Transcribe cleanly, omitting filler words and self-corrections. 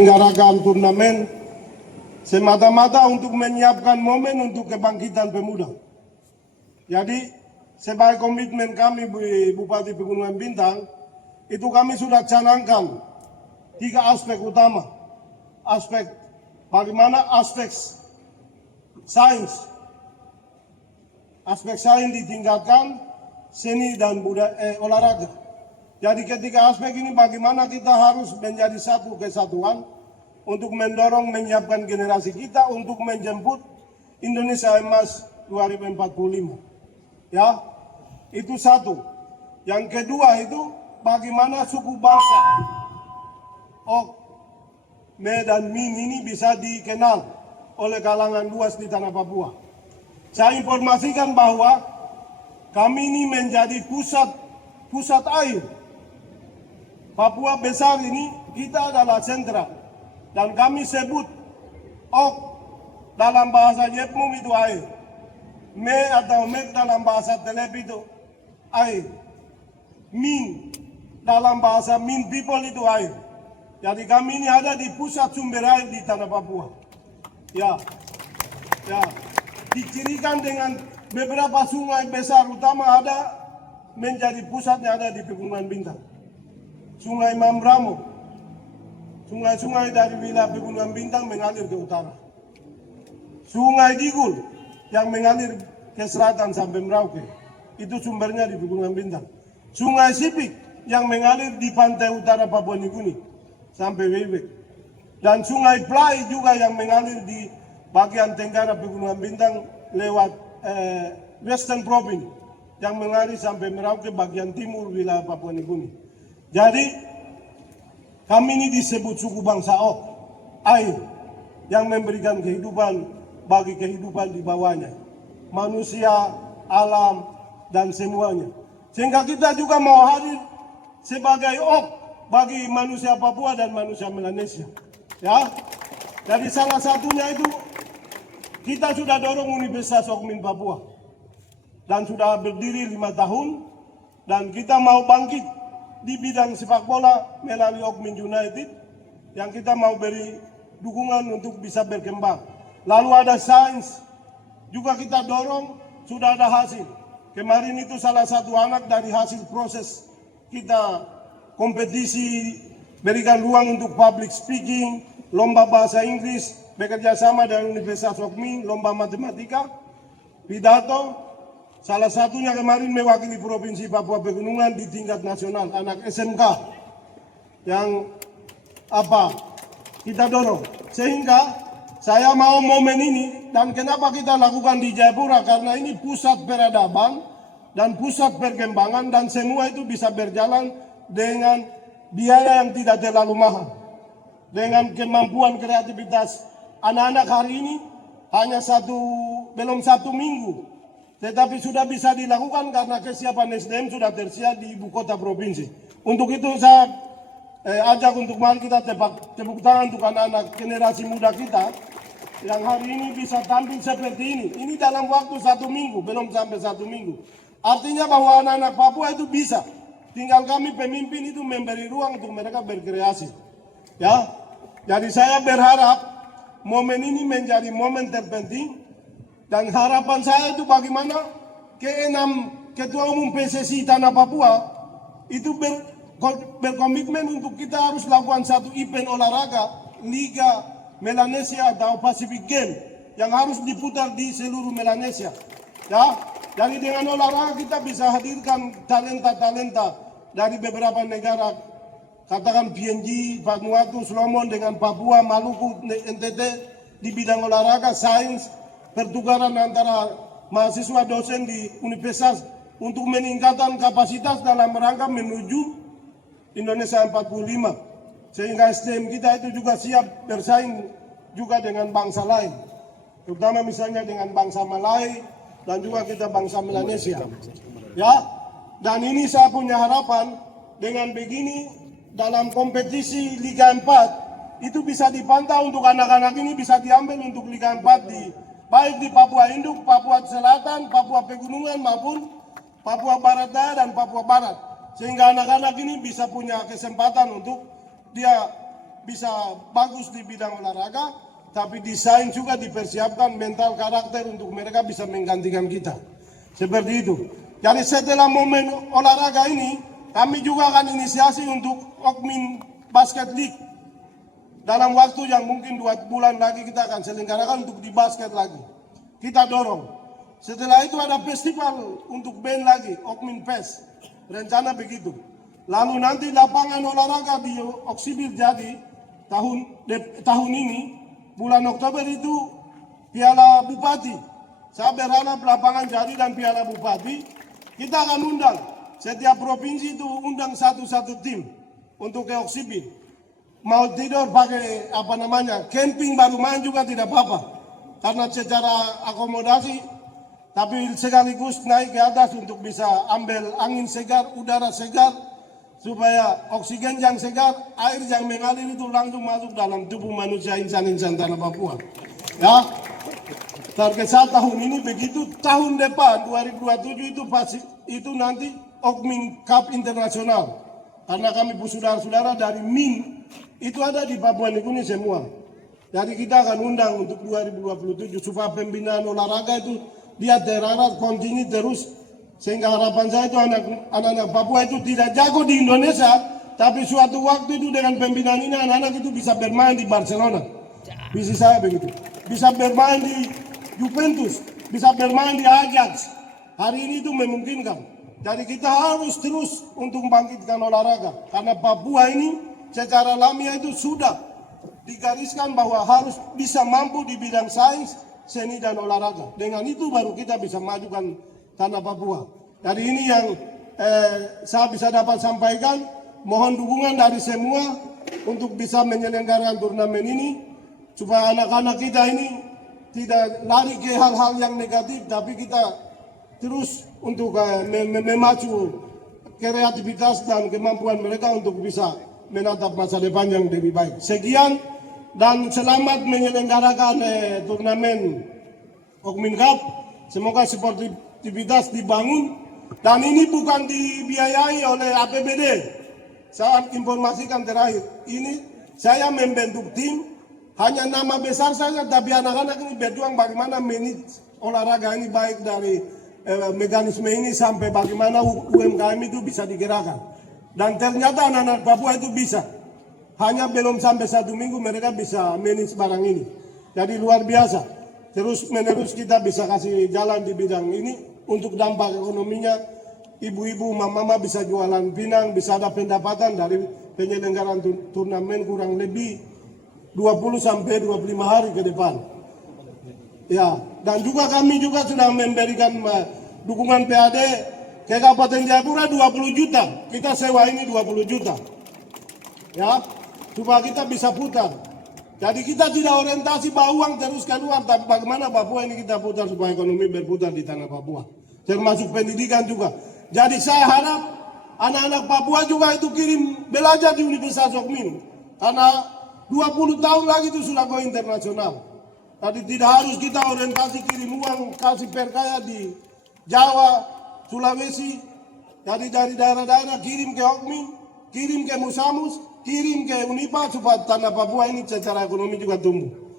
menyelenggarakan turnamen semata-mata untuk menyiapkan momen untuk kebangkitan pemuda. Jadi sebagai komitmen kami Bupati Pegunungan Bintang, itu kami sudah canangkan 3 aspek utama. Aspek bagaimana aspek sains ditingkatkan, seni dan budaya olahraga. Jadi ketiga aspek ini bagaimana kita harus menjadi satu kesatuan untuk mendorong menyiapkan generasi kita untuk menjemput Indonesia Emas 2045. Ya, itu satu. Yang kedua itu bagaimana suku bangsa Ok, Me dan Min ini bisa dikenal oleh kalangan luas di tanah Papua. Saya informasikan bahwa kami ini menjadi pusat air. Papua besar ini kita adalah sentra dan kami sebut Ok dalam bahasa Jepmum itu air, Me atau Mek dalam bahasa Telep itu air, Min dalam bahasa Min people itu air. Jadi kami ini ada di pusat sumber air di tanah Papua. Ya, dicirikan dengan beberapa sungai besar utama ada menjadi pusatnya ada di Pegunungan Bintang. Sungai Mambramo, sungai-sungai dari wilayah Pegunungan Bintang mengalir ke utara. Sungai Digul yang mengalir ke selatan sampai Merauke, itu sumbernya di Pegunungan Bintang. Sungai Sipik yang mengalir di pantai utara Papua Nugini sampai Wewek. Dan Sungai Plai juga yang mengalir di bagian tenggara Pegunungan Bintang lewat Western Province yang mengalir sampai Merauke bagian timur wilayah Papua Nugini. Jadi kami ini disebut suku bangsa Ok, air yang memberikan kehidupan bagi kehidupan di bawahnya, manusia, alam, dan semuanya. Sehingga kita juga mau hadir sebagai Ok bagi manusia Papua dan manusia Melanesia. Ya, jadi salah satunya itu kita sudah dorong Universitas Okmin Papua dan sudah berdiri 5 tahun dan kita mau bangkit di bidang sepak bola melalui Okmin United yang kita mau beri dukungan untuk bisa berkembang. Lalu ada sains juga kita dorong, sudah ada hasil. Kemarin itu salah satu anak dari hasil proses kita kompetisi berikan ruang untuk public speaking, lomba bahasa Inggris, bekerja sama dengan Universitas Okmin, lomba matematika, pidato. Salah satunya kemarin mewakili Provinsi Papua Pegunungan di tingkat nasional, anak SMK yang kita dorong. Sehingga saya mau momen ini, dan kenapa kita lakukan di Jayapura, karena ini pusat peradaban dan pusat perkembangan dan semua itu bisa berjalan dengan biaya yang tidak terlalu mahal. Dengan kemampuan kreativitas anak-anak hari ini hanya belum satu minggu. Tetapi sudah bisa dilakukan karena kesiapan SDM sudah tersedia di ibu kota provinsi. Untuk itu saya ajak untuk mari kita tepuk tangan untuk anak-anak generasi muda kita yang hari ini bisa tampil seperti ini. Ini dalam waktu 1 minggu, belum sampai 1 minggu. Artinya bahwa anak-anak Papua itu bisa. Tinggal kami pemimpin itu memberi ruang untuk mereka berkreasi. Ya, jadi saya berharap momen ini menjadi momen terpenting. Dan harapan saya itu bagaimana ke-6 Ketua Umum PSSI Tanah Papua itu berkomitmen untuk kita harus lakukan satu event olahraga Liga Melanesia atau Pacific Game yang harus diputar di seluruh Melanesia. Ya, jadi dengan olahraga kita bisa hadirkan talenta-talenta dari beberapa negara, katakan PNG, Vanuatu, Solomon dengan Papua, Maluku, NTT di bidang olahraga, sains, pertukaran antara mahasiswa dosen di universitas untuk meningkatkan kapasitas dalam rangka menuju Indonesia 45. Sehingga SDM kita itu juga siap bersaing juga dengan bangsa lain. Terutama misalnya dengan bangsa Malay dan juga kita bangsa Melanesia. Ya, dan ini saya punya harapan dengan begini dalam kompetisi Liga 4 itu bisa dipantau untuk anak-anak ini bisa diambil untuk Liga 4 baik di Papua Induk, Papua Selatan, Papua Pegunungan maupun Papua Barat Daya dan Papua Barat. Sehingga anak-anak ini bisa punya kesempatan untuk dia bisa bagus di bidang olahraga, tapi desain juga dipersiapkan mental karakter untuk mereka bisa menggantikan kita. Seperti itu. Jadi setelah momen olahraga ini, kami juga akan inisiasi untuk Okmin Basket League. Dalam waktu yang mungkin 2 bulan lagi kita akan selenggarakan untuk di basket lagi. Kita dorong. Setelah itu ada festival untuk band lagi, Okmin Fest. Rencana begitu. Lalu nanti lapangan olahraga di Oksibil jadi tahun ini, bulan Oktober itu Piala Bupati. Saya berharap lapangan jadi dan Piala Bupati. Kita akan undang, setiap provinsi itu undang satu tim untuk ke Oksibil. Mau tidur pakai camping baru main juga tidak apa-apa. Karena secara akomodasi, tapi sekaligus naik ke atas untuk bisa ambil angin segar, udara segar, supaya oksigen yang segar, air yang mengalir itu langsung masuk dalam tubuh manusia insan-insan tanah Papua. Ya, target saya tahun ini begitu, tahun depan 2027 itu pasti itu nanti Okmin Cup Internasional. Karena kami saudara-saudara dari MIN itu ada di Papua Nugini semua. Jadi kita akan undang untuk 2027 supaya pembinaan olahraga itu dia terarah kontinu terus, sehingga harapan saya itu anak-anak Papua itu tidak jago di Indonesia, tapi suatu waktu itu dengan pembinaan ini anak-anak itu bisa bermain di Barcelona. Visi saya begitu. Bisa bermain di Juventus, bisa bermain di Ajax. Hari ini itu memungkinkan. Jadi kita harus terus untuk membangkitkan olahraga, karena Papua ini secara alamiah itu sudah digariskan bahwa harus bisa mampu di bidang sains, seni dan olahraga. Dengan itu baru kita bisa majukan tanah Papua. Jadi ini yang saya bisa dapat sampaikan. Mohon dukungan dari semua untuk bisa menyelenggarakan turnamen ini, supaya anak-anak kita ini tidak lari ke hal-hal yang negatif, tapi kita terus untuk memacu kreativitas dan kemampuan mereka untuk bisa menatap masa depan yang lebih baik. Sekian dan selamat menyelenggarakan turnamen Okmin Cup. Semoga sportivitas dibangun dan ini bukan dibiayai oleh APBD. Saya informasikan terakhir, ini saya membentuk tim, hanya nama besar saja, tapi anak-anak ini berjuang bagaimana menit olahraga ini baik dari mekanisme ini sampai bagaimana UMKM itu bisa digerakkan. Dan ternyata anak-anak Papua itu bisa. Hanya belum sampai 1 minggu mereka bisa manage barang ini. Jadi luar biasa. Terus menerus kita bisa kasih jalan di bidang ini. Untuk dampak ekonominya, ibu-ibu, mama-mama bisa jualan pinang, bisa ada pendapatan dari penyelenggaraan turnamen kurang lebih 20 sampai 25 hari ke depan. Ya, dan juga kami juga sudah memberikan dukungan PAD ke Kabupaten Jayapura 20 juta. Kita sewa ini 20 juta. Ya, supaya kita bisa putar. Jadi kita tidak orientasi bahwa uang terus keluar, tapi bagaimana Papua ini kita putar supaya ekonomi berputar di tanah Papua. Termasuk pendidikan juga. Jadi saya harap anak-anak Papua juga itu kirim belajar di Universitas Okmin. Karena 20 tahun lagi itu sudah go internasional. Jadi tidak harus kita orientasi kirim uang kasih perkaya di Jawa, Sulawesi. Jadi dari daerah-daerah kirim ke Okmin, kirim ke Musamus, kirim ke Unipa supaya tanah Papua ini secara ekonomi juga tumbuh.